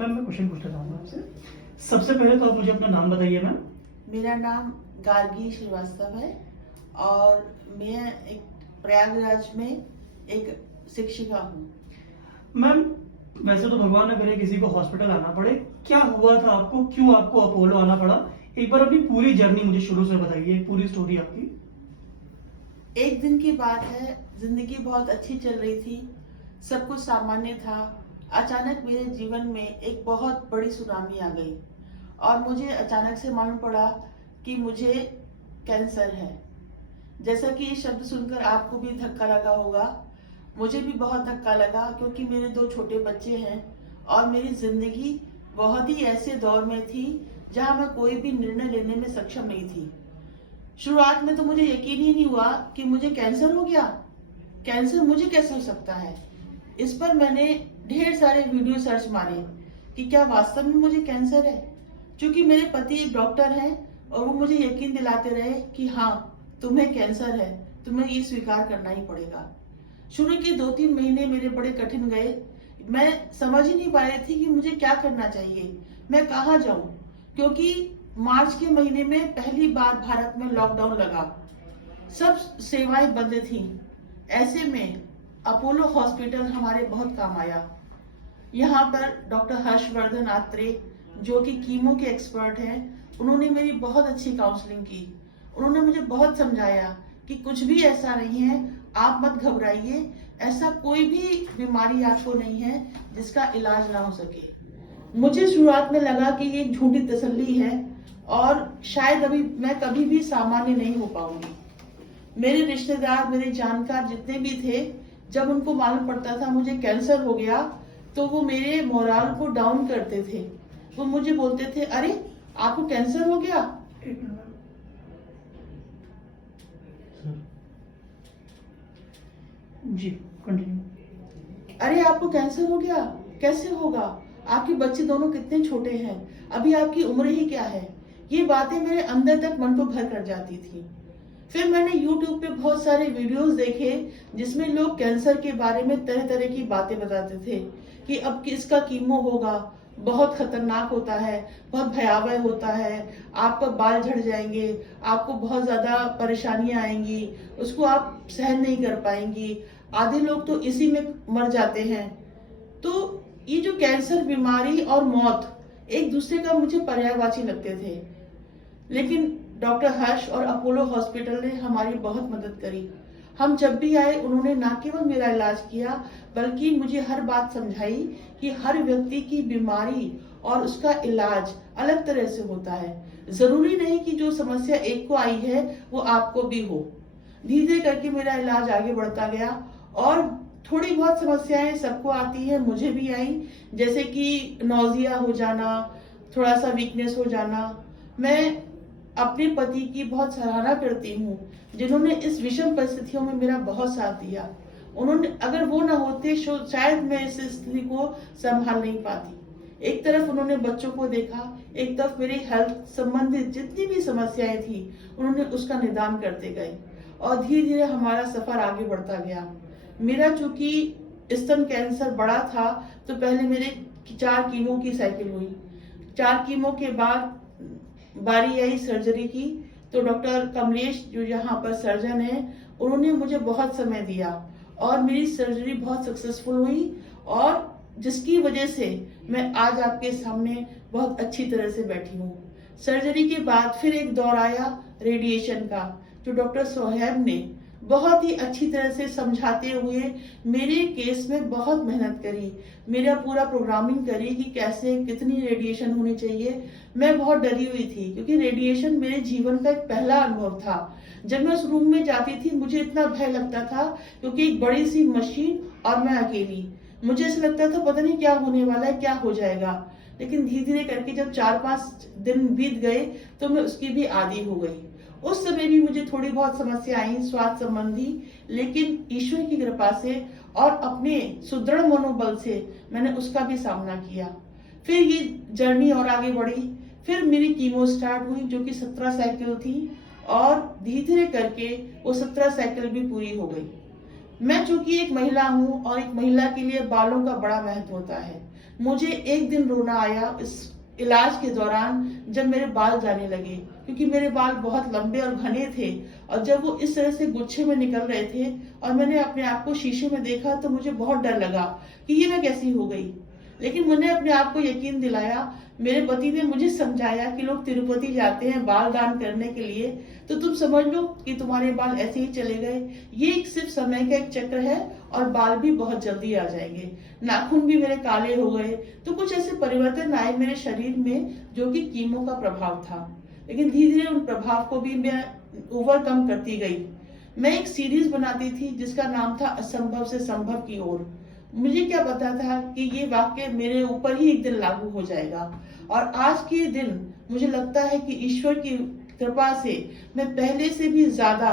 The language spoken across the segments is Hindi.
मैम मैं क्वेश्चन पूछना चाहूँगा आपसे। सबसे पहले तो आप मुझे अपना नाम बताइए मैम। मेरा नाम गार्गी श्रीवास्तव है और मैं एक प्रयागराज में एक शिक्षिका हूँ। मैम वैसे तो भगवान न करे किसी को हॉस्पिटल आना पड़े, क्या हुआ था आपको, क्यों आपको अपोलो आना पड़ा? एक बार अपनी पूरी जर्नी मुझे शुरू से बताइए, पूरी स्टोरी आपकी। एक दिन की बात है, जिंदगी बहुत अच्छी चल रही थी, सब कुछ सामान्य था। अचानक मेरे जीवन में एक बहुत बड़ी सुनामी आ गई और मुझे अचानक से मालूम पड़ा कि मुझे कैंसर है। जैसा कि ये शब्द सुनकर आपको भी धक्का लगा होगा, मुझे भी बहुत धक्का लगा क्योंकि मेरे 2 छोटे बच्चे हैं और मेरी जिंदगी बहुत ही ऐसे दौर में थी जहां मैं कोई भी निर्णय लेने में सक्षम नहीं थी। शुरुआत में तो मुझे यकीन ही नहीं हुआ कि मुझे कैंसर हो गया। कैंसर मुझे कैसे हो सकता है? इस पर मैंने ढेर सारे वीडियो सर्च मारे कि क्या वास्तव में मुझे कैंसर है। क्योंकि मेरे पति एक डॉक्टर हैं और वो मुझे यकीन दिलाते रहे कि हाँ, तुम्हें कैंसर है, तुम्हें ये स्वीकार करना ही पड़ेगा। शुरू के 2-3 महीने मेरे बड़े कठिन गए। मैं समझ ही नहीं पा रही थी कि मुझे क्या करना चाहिए, मैं कहाँ जाऊं, क्योंकि मार्च के महीने में पहली बार भारत में लॉकडाउन लगा, सब सेवाएं बंद थी। ऐसे में अपोलो हॉस्पिटल हमारे बहुत काम आया। यहाँ पर डॉक्टर हर्षवर्धन आत्रे, जो कि कीमो के एक्सपर्ट हैं, उन्होंने मेरी बहुत अच्छी काउंसलिंग की। उन्होंने मुझे बहुत समझाया कि कुछ भी ऐसा नहीं है, आप मत घबराइए, ऐसा कोई भी बीमारी आपको नहीं है जिसका इलाज ना हो सके। मुझे शुरुआत में लगा कि ये झूठी तसल्ली है और शायद अभी मैं कभी भी सामान्य नहीं हो पाऊंगी। मेरे रिश्तेदार, मेरे जानकार जितने भी थे, जब उनको मालूम पड़ता था मुझे कैंसर हो गया तो वो मेरे मोराल को डाउन करते थे। वो मुझे बोलते थे, अरे आपको कैंसर हो गया? एक मिनट मैम। जी कंटिन्यू। अरे आपको कैंसर हो गया, कैसे होगा? आपके बच्चे दोनों कितने छोटे हैं, अभी आपकी उम्र ही क्या है? ये बातें मेरे अंदर तक मन को भर कर जाती थी। फिर मैंने YouTube पे बहुत सारे वीडियोस देखे जिसमें लोग कैंसर के बारे में तरह तरह की बातें बताते थे कि अब किसका कीमो होगा, बहुत खतरनाक होता है, बहुत भयावह होता है, आपका बाल झड़ जाएंगे, आपको बहुत ज्यादा परेशानियां आएंगी, उसको आप सहन नहीं कर पाएंगी, आधे लोग तो इसी में मर जाते हैं। तो ये जो कैंसर बीमारी और मौत एक दूसरे का मुझे पर्यायवाची लगते थे। लेकिन डॉक्टर हर्ष और अपोलो हॉस्पिटल ने हमारी बहुत मदद करी। हम जब भी आए उन्होंने न केवल मेरा इलाज किया बल्कि मुझे हर बात समझाई कि हर व्यक्ति की बीमारी और उसका इलाज अलग तरह से होता है। जरूरी नहीं कि जो समस्या एक को आई है वो आपको भी हो। धीरे धीरे करके मेरा इलाज आगे बढ़ता गया और थोड़ी बहुत समस्याएं सबको आती है, मुझे भी आई, जैसे कि नौजिया हो जाना, थोड़ा सा वीकनेस हो जाना। मैं अपने पति की बहुत सराहना करती हूँ जिन्होंने इस विषम परिस्थितियों में मेरा बहुत साथ दिया। उन्होंने, अगर वो ना होते शायद मैं इस स्थिति को संभाल नहीं पाती। एक तरफ उन्होंने बच्चों को देखा, एक तरफ मेरे हेल्थ संबंधित जितनी भी समस्याएं थी उन्होंने उसका निदान करते गए और धीरे धीरे हमारा सफर आगे बढ़ता गया। मेरा चूंकि स्तन कैंसर बड़ा था तो पहले मेरे 4 कीमो की साइकिल हुई। 4 कीमो के बाद बारी आई सर्जरी की, तो डॉक्टर कमलेश जो यहाँ पर सर्जन है उन्होंने मुझे बहुत समय दिया और मेरी सर्जरी बहुत सक्सेसफुल हुई और जिसकी वजह से मैं आज आपके सामने बहुत अच्छी तरह से बैठी हूँ। सर्जरी के बाद फिर एक दौर आया रेडिएशन का, जो डॉक्टर सोहेब ने बहुत ही अच्छी तरह से समझाते हुए मेरे केस में बहुत मेहनत करी, मेरा पूरा प्रोग्रामिंग करी कि कैसे कितनी रेडिएशन होनी चाहिए। मैं बहुत डरी हुई थी क्योंकि रेडिएशन मेरे जीवन का एक पहला अनुभव था। जब मैं उस रूम में जाती थी मुझे इतना भय लगता था क्योंकि एक बड़ी सी मशीन और मैं अकेली, मुझे ऐसा लगता था पता नहीं क्या होने वाला है, क्या हो जाएगा। लेकिन धीरे धीरे करके जब 4-5 दिन बीत गए तो मैं उसकी भी आदी हो गई। उस समय भी मुझे थोड़ी बहुत समस्या आई स्वास्थ्य संबंधी, लेकिन ईश्वर की कृपा से और अपने सुदृढ़ मनोबल से मैंने उसका भी सामना किया। फिर ये जर्नी और आगे बढ़ी। फिर मेरी कीमो स्टार्ट हुई जो कि 17 साइकिल थी और धीरे धीरे करके वो 17 साइकिल भी पूरी हो गई। मैं चूंकि एक महिला हूँ और एक महिला के लिए बालों का बड़ा महत्व होता है। मुझे एक दिन रोना आया इस इलाज के दौरान जब मेरे बाल जाने लगे, क्योंकि मेरे बाल बहुत लंबे और घने थे और जब वो इस तरह से गुच्छे में निकल रहे थे और मैंने अपने आप को शीशे में देखा तो मुझे बहुत डर लगा कि ये मैं कैसी हो गई। लेकिन मैंने अपने आप को यकीन दिलाया, मेरे पति ने मुझे समझाया कि लोग तिरुपति जाते हैं बाल दान करने के लिए, तो तुम समझ लो कि तुम्हारे बाल ऐसे ही चले गए, ये एक सिर्फ समय का एक चक्र है और बाल भी बहुत जल्दी आ जाएंगे। नाखून भी मेरे काले हो गए, तो कुछ ऐसे परिवर्तन आए मेरे शरीर में जो कि कीमो का प्रभाव था, लेकिन धीरे धीरे उन प्रभाव को भी मैं ओवरकम करती गई। मैं एक सीरीज बनाती थी जिसका नाम था असंभव से संभव की ओर। मुझे क्या पता था कि ये वाक्य मेरे ऊपर ही एक दिन लागू हो जाएगा, और आज के दिन मुझे लगता है कि ईश्वर की कृपा से मैं पहले से भी ज्यादा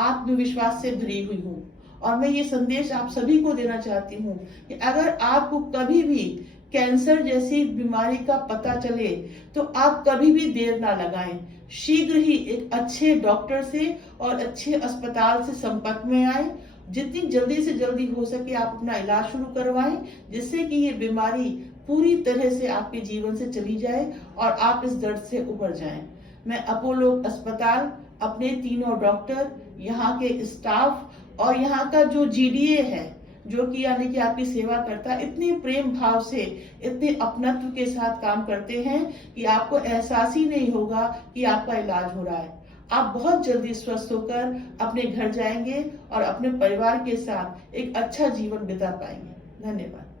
आत्मविश्वास से भरी हुई हूँ। और मैं ये संदेश आप सभी को देना चाहती हूँ कि अगर आपको कभी भी कैंसर जैसी बीमारी का पता चले तो आप कभी भी देर ना लगाएं, शीघ्र ही एक अच्छे डॉक्टर से और अच्छे अस्पताल से संपर्क में आए। जितनी जल्दी से जल्दी हो सके आप अपना इलाज शुरू करवाएं, जिससे कि ये बीमारी पूरी तरह से आपके जीवन से चली जाए और आप इस दर्द से उबर जाएं। मैं अपोलो अस्पताल, अपने तीनों डॉक्टर, यहाँ के स्टाफ और यहाँ का जो जीडीए है जो कि यानी कि आपकी सेवा करता है, इतने प्रेम भाव से, इतने अपनत्व के साथ काम करते हैं कि आपको एहसास ही नहीं होगा कि आपका इलाज हो रहा है। आप बहुत जल्दी स्वस्थ होकर अपने घर जाएंगे और अपने परिवार के साथ एक अच्छा जीवन बिता पाएंगे। धन्यवाद।